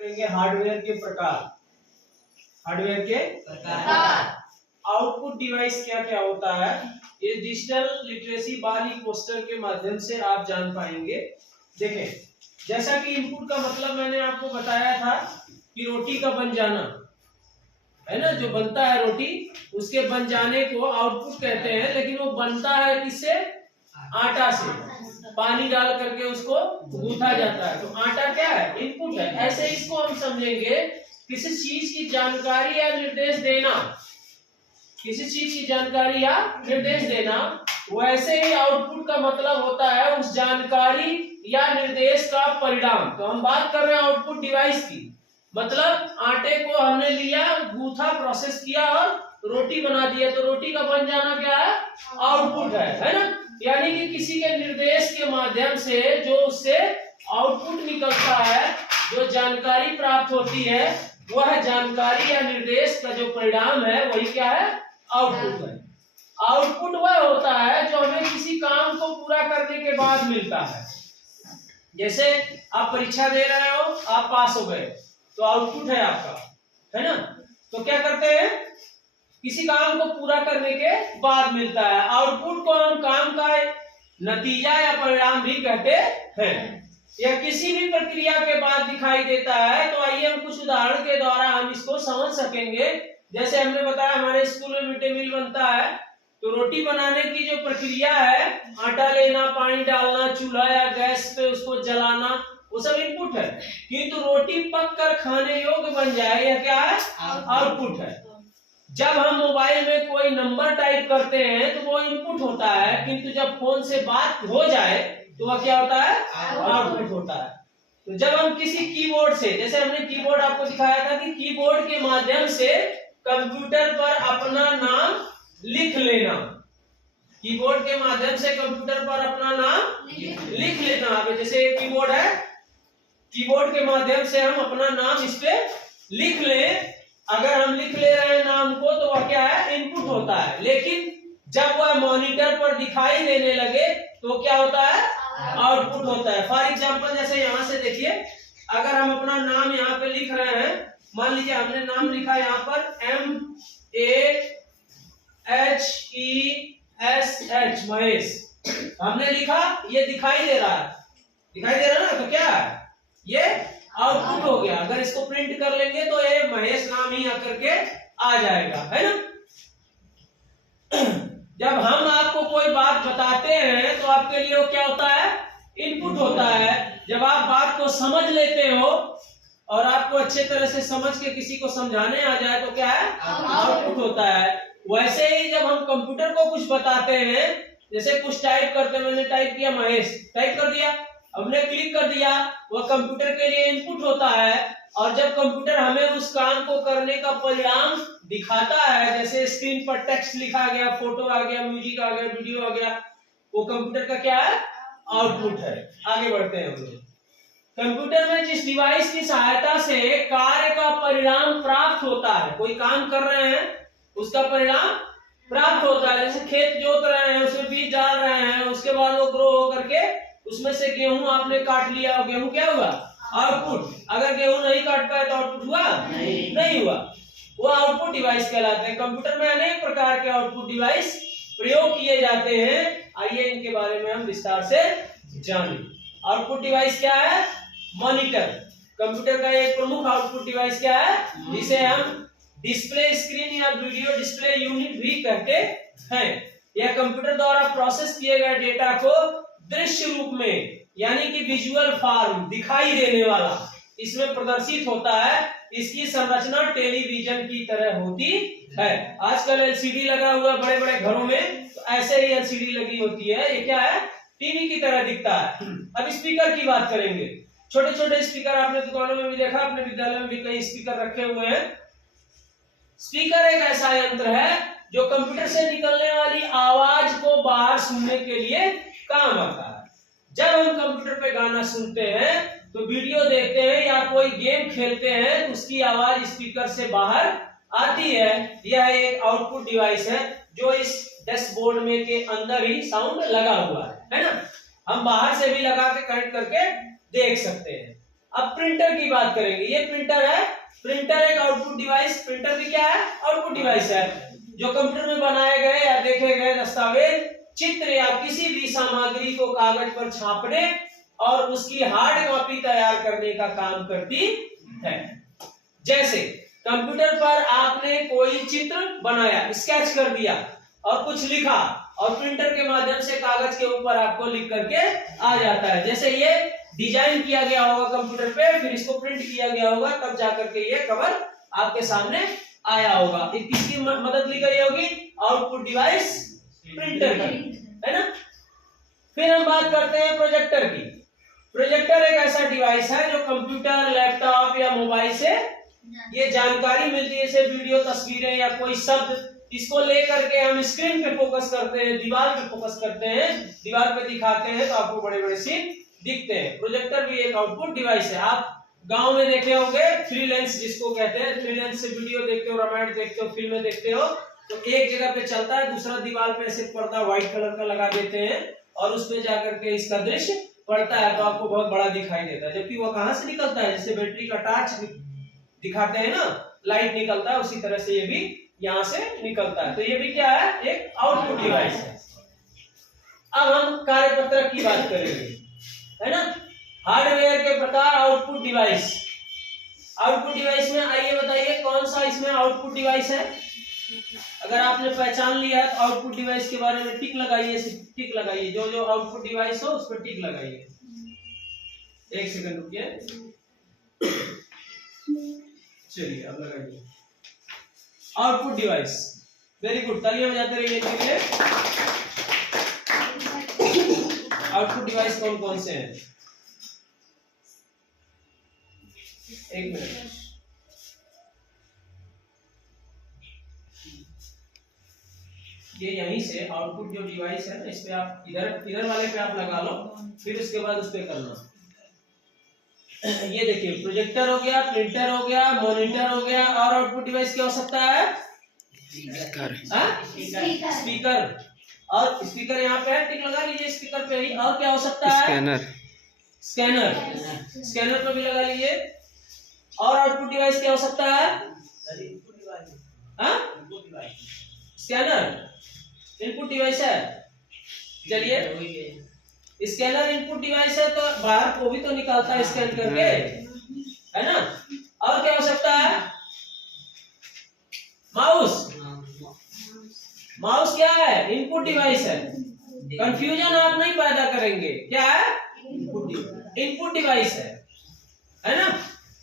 करेंगे हार्डवेयर के प्रकार। हार्डवेयर के प्रकार आउटपुट डिवाइस क्या क्या होता है, ये डिजिटल लिटरेसी वाली पोस्टर के माध्यम से आप जान पाएंगे। देखें, जैसा कि इनपुट का मतलब मैंने आपको बताया था कि रोटी का बन जाना है ना, जो बनता है रोटी उसके बन जाने को आउटपुट कहते हैं। लेकिन वो बनता है किससे? आटा से। पानी डाल करके उसको गूंथा जाता है, तो आटा क्या है? इनपुट है। ऐसे इसको हम समझेंगे किसी चीज की जानकारी या निर्देश देना, किसी चीज की जानकारी या निर्देश देना। वैसे ही आउटपुट का मतलब होता है उस जानकारी या निर्देश का परिणाम। तो हम बात कर रहे हैं आउटपुट डिवाइस की, मतलब आटे को हमने लिया, गूंथा, प्रोसेस किया और रोटी बना दिया, तो रोटी का बन जाना क्या है? आउटपुट है ना। यानी कि किसी के निर्देश के माध्यम से जो उससे आउटपुट निकलता है, जो जानकारी प्राप्त होती है, वह जानकारी या निर्देश का जो परिणाम है वही क्या है? आउटपुट है। आउटपुट वह होता है जो हमें किसी काम को पूरा करने के बाद मिलता है। जैसे आप परीक्षा दे रहे हो, आप पास हो गए, तो आउटपुट है आपका, है ना। तो क्या करते हैं? किसी काम को पूरा करने के बाद मिलता है। आउटपुट को हम काम का नतीजा या परिणाम भी कहते हैं, या किसी भी प्रक्रिया के बाद दिखाई देता है। तो आइए हम कुछ उदाहरण के द्वारा हम इसको समझ सकेंगे। जैसे हमने बताया हमारे स्कूल में मिड डे मील बनता है, तो रोटी बनाने की जो प्रक्रिया है, आटा लेना, पानी डालना, चूल्हा या गैस पे उसको जलाना, वो सब इनपुट है। किंतु रोटी पक कर खाने योग्य बन जाए, यह क्या है? आउटपुट है। जब हम मोबाइल में कोई नंबर टाइप करते हैं तो वो इनपुट होता है, किंतु जब फोन से बात हो जाए तो वह क्या होता है? आउटपुट होता है। तो जब हम किसी कीबोर्ड से, जैसे हमने कीबोर्ड आपको दिखाया था कि कीबोर्ड के माध्यम से कंप्यूटर पर अपना नाम लिख लेना, कीबोर्ड के माध्यम से कंप्यूटर पर अपना नाम लिख लेना। जैसे कीबोर्ड है, कीबोर्ड के माध्यम से हम अपना नाम इस पे लिख लें। अगर हम लिख ले रहे हैं नाम को तो वह क्या है? इनपुट होता है। लेकिन जब वह मॉनिटर पर दिखाई देने लगे तो क्या होता है? आउटपुट होता है। फॉर एग्जांपल, जैसे यहाँ से देखिए, अगर हम अपना नाम यहाँ पे लिख रहे हैं, मान लीजिए हमने नाम लिखा यहाँ पर MAHESH, महेश हमने लिखा, ये दिखाई दे रहा है, दिखाई दे रहा है ना, तो क्या है? ये आउटपुट हो गया। अगर इसको प्रिंट कर लेंगे तो ये महेश नाम ही आकर के आ जाएगा, है ना। जब हम आपको कोई बात बताते हैं तो आपके लिए वो क्या होता है? इनपुट होता है। जब आप बात को समझ लेते हो और आपको अच्छे तरह से समझ के किसी को समझाने आ जाए तो क्या है? आउटपुट होता है। वैसे ही जब हम कंप्यूटर को कुछ बताते हैं, जैसे कुछ टाइप करते, मैंने टाइप किया महेश, टाइप कर दिया, हमने क्लिक कर दिया, वह कंप्यूटर के लिए इनपुट होता है। और जब कंप्यूटर हमें उस काम को करने का परिणाम दिखाता है, जैसे स्क्रीन पर टेक्स्ट लिखा गया, फोटो आ गया, म्यूजिक आ गया, वीडियो आ गया, वो कंप्यूटर का क्या है? आउटपुट है। आगे बढ़ते हैं हम लोग। कंप्यूटर में जिस डिवाइस की सहायता से कार्य का परिणाम प्राप्त होता है, कोई काम कर रहे हैं उसका परिणाम प्राप्त होता है। जैसे खेत जोत रहे हैं, उसमें बीज डाल रहे हैं, उसके बाद वो ग्रो होकर के उसमें से गेहूं आपने काट लिया, और गेहूं क्या हुआ? आउटपुट। अगर गेहूं नहीं काट पाए तो आउटपुट हुआ? नहीं हुआ। वो आउटपुट डिवाइस कहलाते हैं। कंप्यूटर में अनेक प्रकार के आउटपुट डिवाइस प्रयोग किए जाते हैं। आइए इनके बारे में हम विस्तार से जानें। आउटपुट डिवाइस क्या है? मॉनिटर। कंप्यूटर का एक प्रमुख आउटपुट डिवाइस क्या है? जिसे हम डिस्प्ले स्क्रीन या वीडियो डिस्प्ले यूनिट भी कहते हैं। यह कंप्यूटर द्वारा प्रोसेस किए गए डेटा को दृश्य रूप में, यानी कि विजुअल फॉर्म, दिखाई देने वाला, इसमें प्रदर्शित होता है। इसकी संरचना टेलीविजन की तरह होती है। आजकल एलसीडी लगा हुआ बड़े बड़े घरों में, तो ऐसे ही एलसीडी लगी होती है। ये क्या है? टीवी की तरह दिखता है। अब स्पीकर की बात करेंगे। छोटे छोटे स्पीकर आपने दुकानों में भी देखा, अपने विद्यालय में भी कई स्पीकर रखे हुए हैं। स्पीकर एक ऐसा यंत्र है जो कंप्यूटर से निकलने वाली आवाज को बाहर सुनने के लिए काम आता है। जब हम कंप्यूटर पे गाना सुनते हैं, तो वीडियो देखते हैं या कोई गेम खेलते हैं, तो उसकी आवाज स्पीकर से बाहर आती है। यह एक आउटपुट डिवाइस है जो इस डैशबोर्ड में के अंदर ही साउंड लगा हुआ है ना। हम बाहर से भी लगा के कनेक्ट करके देख सकते हैं। अब प्रिंटर की बात करेंगे। ये प्रिंटर है, प्रिंटर एक आउटपुट डिवाइस, प्रिंटर भी क्या है, आउटपुट डिवाइस है, जो कंप्यूटर में बनाए गए या देखे गए दस्तावेज, चित्र या किसी भी सामग्री को कागज पर छापने और उसकी हार्ड कॉपी तैयार करने का काम करती है। जैसे कंप्यूटर पर आपने कोई चित्र बनाया, स्केच कर दिया और कुछ लिखा, और प्रिंटर के माध्यम से कागज के ऊपर आपको लिख करके आ जाता है। जैसे ये डिजाइन किया गया होगा कंप्यूटर पे, फिर इसको प्रिंट किया गया होगा, तब जाकर के ये कवर आपके सामने आया होगा। ये किसकी मदद ली गई होगी, आउटपुट डिवाइस प्रिंटर की, है ना। फिर हम बात करते हैं प्रोजेक्टर की। प्रोजेक्टर एक ऐसा डिवाइस है जो कंप्यूटर, लैपटॉप या मोबाइल से ये जानकारी मिलती है, जैसे वीडियो, तस्वीरें या कोई शब्द, इसको लेकर के हम स्क्रीन पे फोकस करते हैं, दीवार पे फोकस करते हैं, दीवार पे दिखाते हैं तो आपको बड़े बड़े सीन दिखते हैं। प्रोजेक्टर भी एक आउटपुट डिवाइस है। आप गांव में देखे होंगे थ्री लेंस जिसको कहते हैं, थ्री लेंस से वीडियो देखते हो, रामायण देखते हो, फिल्में देखते हो, तो एक जगह पे चलता है, दूसरा दीवार पे ऐसे पर्दा व्हाइट कलर का लगा देते हैं और उसमें जाकर के इसका दृश्य पड़ता है तो आपको बहुत बड़ा दिखाई देता है। जबकि वो कहां से निकलता है, जैसे बैटरी का टॉर्च दिखाते हैं ना, लाइट निकलता है, उसी तरह से ये भी यहां से निकलता है। तो ये भी क्या है, एक आउटपुट डिवाइस है। अब हम कार्यपत्रक की बात करेंगे, है ना। हार्डवेयर के प्रकार, आउटपुट डिवाइस। आउटपुट डिवाइस में आइए बताइए कौन सा इसमें आउटपुट डिवाइस है। अगर आपने पहचान लिया है तो आउटपुट डिवाइस के बारे में टिक लगाइए, टिक लगाइए, जो जो आउटपुट डिवाइस हो उस पर टिक लगाइए। एक सेकंड रुकिए, चलिए अब लगाइए। आउटपुट डिवाइस, वेरी गुड, तालियां बजाते रहिए इनके लिए। आउटपुट डिवाइस कौन कौन से हैं, एक मिनट। ये यहीं से आउटपुट जो डिवाइस है ना, इस पे आप इधर वाले पे आप लगा लो, फिर उसके बाद उस पे करना। ये देखिए, प्रोजेक्टर हो गया, प्रिंटर हो गया, मॉनिटर हो गया, और आउटपुट डिवाइस क्या हो सकता है, स्पीकर। और स्पीकर यहाँ पे है, टिक लगा लीजिए स्पीकर पे ही। और क्या हो सकता है, स्कैनर पे भी लगा लीजिए। और आउटपुट डिवाइस क्या हो सकता है, स्कैनर इनपुट डिवाइस है। चलिए, स्कैनर इनपुट डिवाइस है तो बाहर को भी तो निकालता है स्कैन करके, है ना। और क्या हो सकता है, माउस। माउस क्या है, इनपुट डिवाइस है। कंफ्यूजन आप नहीं पैदा करेंगे, क्या है, इनपुट डिवाइस है ना।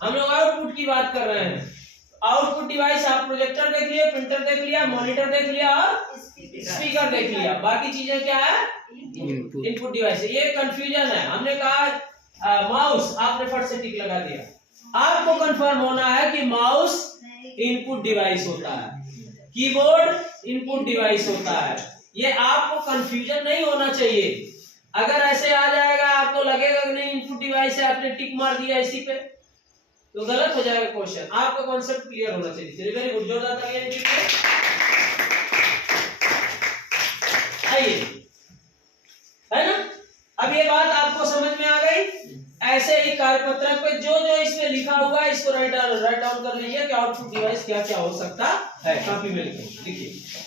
हम लोग आउटपुट की बात कर रहे हैं। आउटपुट डिवाइस आप प्रोजेक्टर देख लिया, प्रिंटर देख लिया, मॉनिटर देख लिया और स्पीकर देख लिया। बाकी चीजें क्या है, इनपुट डिवाइस। ये कंफ्यूजन है, हमने कहा माउस, आपने फट से टिक लगा दिया। आपको कंफर्म होना है कि माउस इनपुट डिवाइस होता है, कीबोर्ड इनपुट डिवाइस होता है। ये आपको कंफ्यूजन नहीं होना चाहिए। अगर ऐसे आ जाएगा, आपको लगेगा कि नहीं इनपुट डिवाइस है, आपने टिक मार दिया इसी पे, तो गलत हो जाएगा क्वेश्चन। आपका कॉन्सेप्ट क्लियर होना चाहिए। चलिए, वेरी गुड, जोरदार तालियां दीजिए। आइए, है ना। अब ये बात आपको समझ में आ गई। ऐसे ही कार्यपत्रक पे जो जो इसमें लिखा हुआ है इसको राइट डाउन कर लीजिए कि आउटपुट डिवाइस क्या क्या हो सकता है। कॉपी में लिखिए।